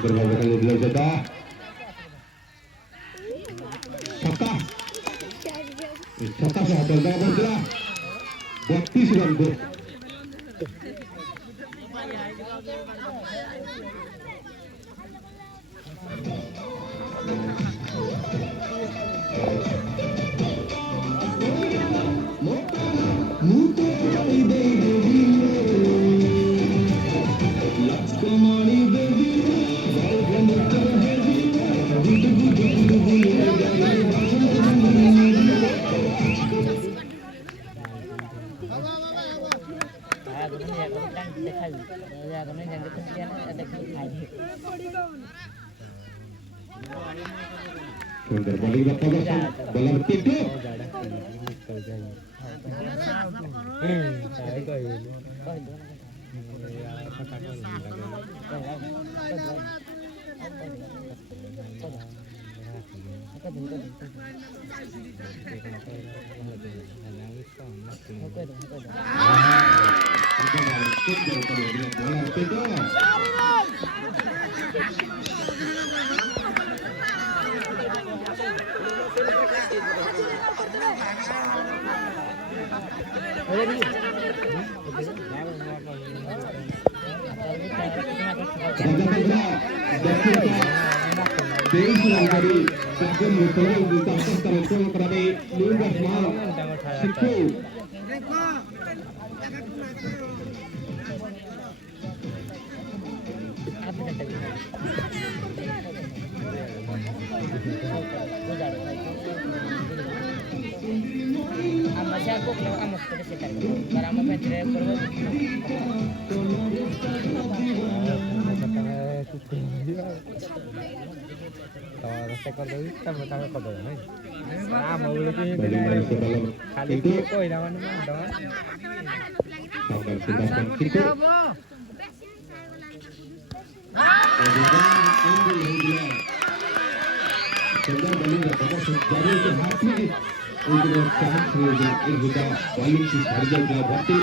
Berbalik kali dua jeda. Saka. Saka sudah tengah bergerak. 32 run gol. Sudah balik ke pojokan bola pintu. dari Stadion Utara ditangkap terus kepada Lukas Mal Siku. Sekor dari kita bertanggung pada ini. Sama ulitin kali itu itu idaman dong. sampai tindakan Siku. Sudah balik kepada sejarah itu hati untuk chance itu juga paling sih harga berarti